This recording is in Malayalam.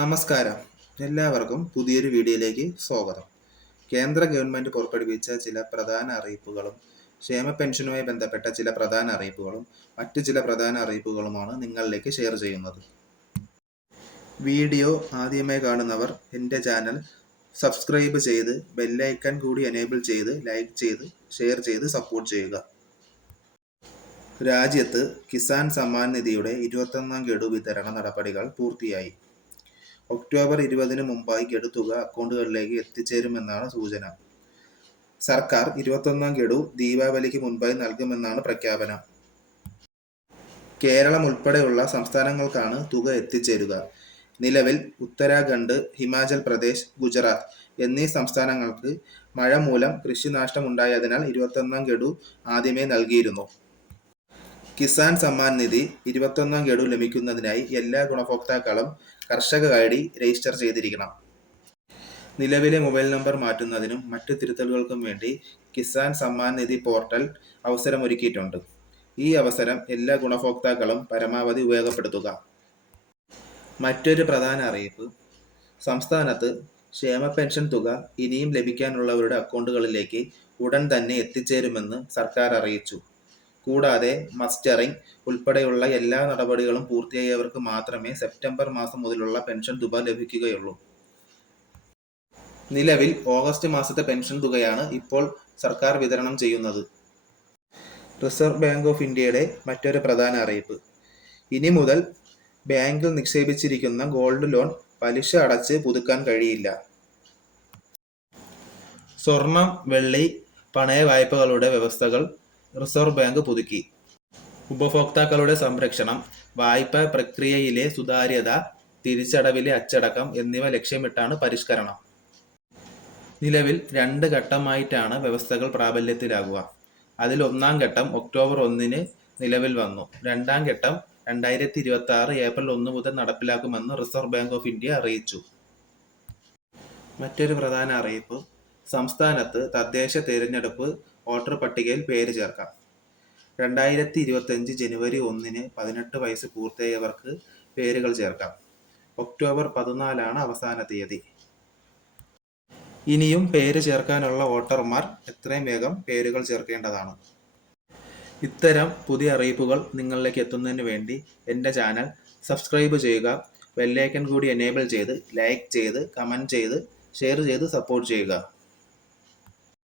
നമസ്കാരം. എല്ലാവർക്കും പുതിയൊരു വീഡിയോയിലേക്ക് സ്വാഗതം. കേന്ദ്ര ഗവൺമെന്റ് പുറപ്പെടുവിച്ച ചില പ്രധാന അറിയിപ്പുകളും ക്ഷേമ പെൻഷനുമായി ബന്ധപ്പെട്ട ചില പ്രധാന അറിയിപ്പുകളും മറ്റു ചില പ്രധാന അറിയിപ്പുകളുമാണ് നിങ്ങളിലേക്ക് ഷെയർ ചെയ്യുന്നത്. വീഡിയോ ആദ്യമായി കാണുന്നവർ എൻ്റെ ചാനൽ സബ്സ്ക്രൈബ് ചെയ്ത് ബെല്ലൈക്കൺ കൂടി എനേബിൾ ചെയ്ത് ലൈക്ക് ചെയ്ത് ഷെയർ ചെയ്ത് സപ്പോർട്ട് ചെയ്യുക. രാജ്യത്ത് കിസാൻ സമ്മാൻ നിധിയുടെ 21ാം ഗഡു വിതരണ നടപടികൾ പൂർത്തിയായി. ഒക്ടോബർ 20 മുമ്പായി ഗഡു തുക അക്കൗണ്ടുകളിലേക്ക് എത്തിച്ചേരുമെന്നാണ് സൂചന. സർക്കാർ 21ാം ഗഡു ദീപാവലിക്ക് മുൻപായി നൽകുമെന്നാണ് പ്രഖ്യാപനം. കേരളം ഉൾപ്പെടെയുള്ള സംസ്ഥാനങ്ങൾക്കാണ് തുക എത്തിച്ചേരുക. നിലവിൽ ഉത്തരാഖണ്ഡ്, ഹിമാചൽ പ്രദേശ്, ഗുജറാത്ത് എന്നീ സംസ്ഥാനങ്ങൾക്ക് മഴ മൂലം കൃഷിനാശമുണ്ടായതിനാൽ 21ാം ഗഡു ആദ്യമേ നൽകിയിരുന്നു. കിസാൻ സമ്മാൻ നിധി 21ാം ഗഡു ലഭിക്കുന്നതിനായി എല്ലാ ഗുണഭോക്താക്കളും കർഷക ഐ.ഡി രജിസ്റ്റർ ചെയ്തിരിക്കണം. നിലവിലെ മൊബൈൽ നമ്പർ മാറ്റുന്നതിനും മറ്റ് തിരുത്തലുകൾക്കും വേണ്ടി കിസാൻ സമ്മാൻ നിധി പോർട്ടൽ അവസരമൊരുക്കിയിട്ടുണ്ട്. ഈ അവസരം എല്ലാ ഗുണഭോക്താക്കളും പരമാവധി ഉപയോഗപ്പെടുത്തുക. മറ്റൊരു പ്രധാന അറിയിപ്പ്: സംസ്ഥാനത്ത് ക്ഷേമ പെൻഷൻ തുക ഇനിയും ലഭിക്കാനുള്ളവരുടെ അക്കൗണ്ടുകളിലേക്ക് ഉടൻ തന്നെ എത്തിച്ചേരുമെന്ന് സർക്കാർ അറിയിച്ചു. കൂടാതെ മസ്റ്ററിംഗ് ഉൾപ്പെടെയുള്ള എല്ലാ നടപടികളും പൂർത്തിയായവർക്ക് മാത്രമേ സെപ്റ്റംബർ മാസം മുതലുള്ള പെൻഷൻ തുക ലഭിക്കുകയുള്ളൂ. നിലവിൽ ഓഗസ്റ്റ് മാസത്തെ പെൻഷൻ തുകയാണ് ഇപ്പോൾ സർക്കാർ വിതരണം ചെയ്യുന്നത്. റിസർവ് ബാങ്ക് ഓഫ് ഇന്ത്യയുടെ മറ്റൊരു പ്രധാന അറിയിപ്പ്: ഇനി മുതൽ ബാങ്കിൽ നിക്ഷേപിച്ചിരിക്കുന്ന ഗോൾഡ് ലോൺ പലിശ അടച്ച് പുതുക്കാൻ കഴിയില്ല. സ്വർണം, വെള്ളി, പണയ വായ്പകളുടെ വ്യവസ്ഥകൾ റിസർവ് ബാങ്ക് പുതുക്കി. ഉപഭോക്താക്കളുടെ സംരക്ഷണം, വായ്പാ പ്രക്രിയയിലെ സുതാര്യത, തിരിച്ചടവിലെ അച്ചടക്കം എന്നിവ ലക്ഷ്യമിട്ടാണ് പരിഷ്കരണം. നിലവിൽ 2 ഘട്ടമായിട്ടാണ് വ്യവസ്ഥകൾ പ്രാബല്യത്തിലാകുക. അതിൽ 1ാം ഘട്ടം ഒക്ടോബർ 1 നിലവിൽ വന്നു. 2ാം ഘട്ടം 2026 ഏപ്രിൽ 1 മുതൽ നടപ്പിലാക്കുമെന്ന് റിസർവ് ബാങ്ക് ഓഫ് ഇന്ത്യ അറിയിച്ചു. മറ്റൊരു പ്രധാന അറിയിപ്പ്: സംസ്ഥാനത്ത് തദ്ദേശ തിരഞ്ഞെടുപ്പ് വോട്ടർ പട്ടികയിൽ പേര് ചേർക്കാം. 2025 ജനുവരി 1 18 വയസ്സ് പൂർത്തിയായവർക്ക് പേരുകൾ ചേർക്കാം. ഒക്ടോബർ 14 അവസാന തീയതി. ഇനിയും പേര് ചേർക്കാനുള്ള വോട്ടർമാർ എത്രയും വേഗം പേരുകൾ ചേർക്കേണ്ടതാണ്. ഇത്തരം പുതിയ അറിയിപ്പുകൾ നിങ്ങളിലേക്ക് എത്തുന്നതിന് വേണ്ടി എൻ്റെ ചാനൽ സബ്സ്ക്രൈബ് ചെയ്യുക, ബെല്ലൈക്കൺ കൂടി എനേബിൾ ചെയ്ത് ലൈക്ക് ചെയ്ത് കമൻറ്റ് ചെയ്ത് ഷെയർ ചെയ്ത് സപ്പോർട്ട് ചെയ്യുക.